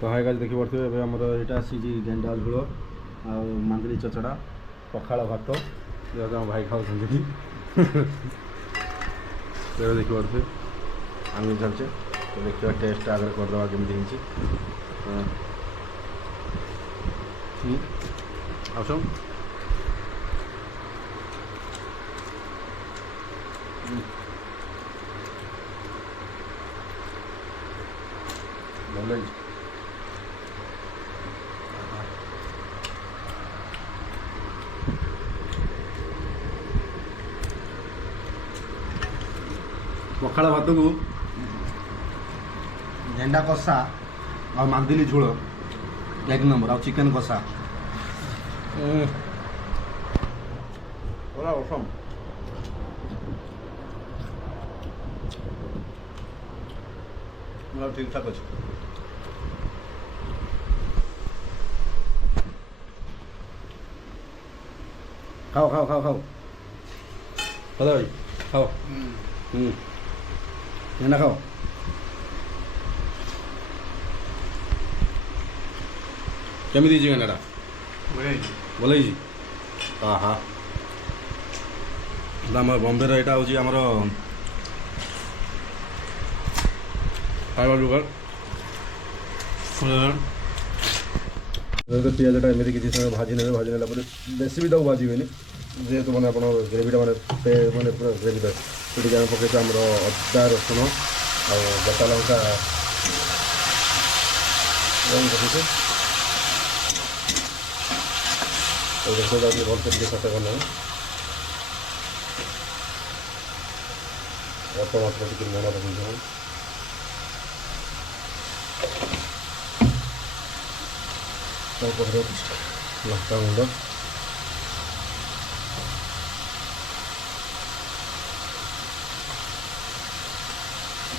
तो hi guys देखि पड़थिबे एबे हमर एटा सीजी गेंडा झोल आ मांदरी चचड़ा पखाड़ भात जो हम भाई खाऊ छथि तो देखि पड़थिबे आम चलचे तो देखिए टेस्ट आगे करदे केमती आस भल पखाड़ भात को गेंडा कषा और मांदिली झोल एक नंबर और चिकेन कषा पूरा औसम मतलब ठीक ठाक अच्छे खाओ खाओ खाओ खाओ खाओ भाई खाओ गेंडा खाओ केमी दीजिए गेंडा भल हाँ हाँ आम बम्बे यहाँ हूँ आमर खाଇବା जुगाड़ पिजटा एमती किसी समय भाजी ने भाजी नेला बेसी भी भाजी हुए जेहेतु मैंने आप ग्रेवीटा मैंने पूरा ग्रेवी ये आम पकड़ आम अदा रसुण आ बटा लंका पकड़े भलसे टे सटा करना अल्प मात्रा टी लुण पकड़ लंका गुंड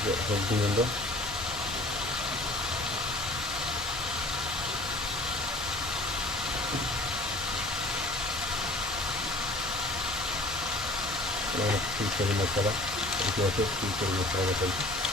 हल्दी गुंड चिकन मसाला चिकन मसाला बताइए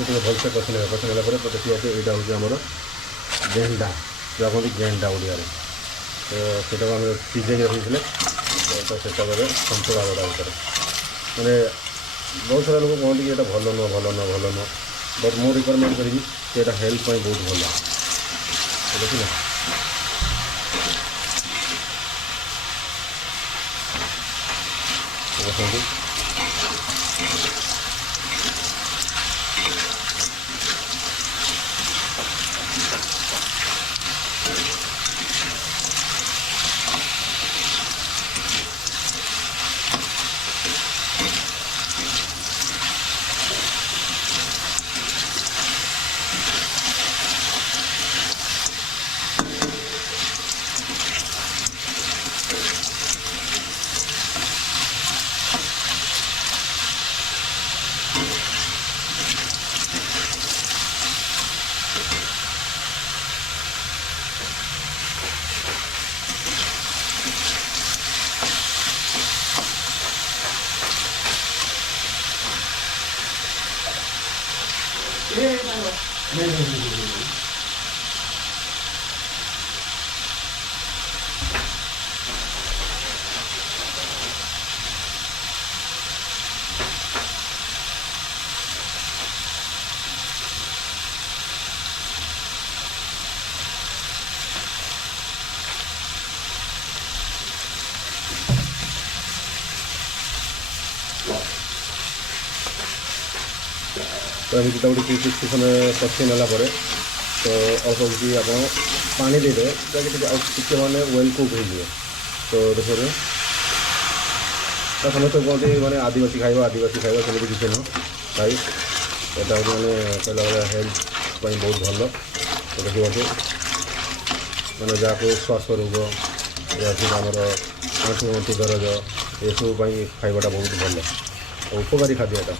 ये भलसे कषि नेला देखिए यहाँ हूँ आमर गेंडा जो कहते गेंडा ओडिया तो सीटा आम सीझे रखी तो सेटा सन्तुला बड़ा भितर मैंने बहुत सारा लोग कहते कि भल नुह भल नुह भल नुह बट मु रिकमेंड करी कि हेल्थ बहुत भल देखिए देखते तो एमती गोटे किसी समय कषि नेला तो अल्प किसी आप पानी देदेवे जैसे टे मैंने वेल कुक हो तो देखिए तो समस्त कहते मैंने आदिवासी खाइबा सेमती किसी नुह भाई एटा हूँ मैंने कहला भाया हेल्थ बहुत भल। तो देखिए मैंने जहाँ श्वास रोग या फिर आमर आंठु गंठि दरज ये सब खाइबाटा बहुत भल उपकारी खाद्य एटा।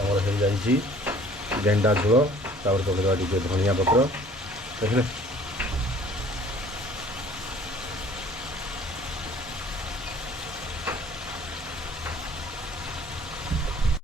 आमर हो जाइए गेंडा झोल तापर पकड़ा टे धनिया पत्र देखिए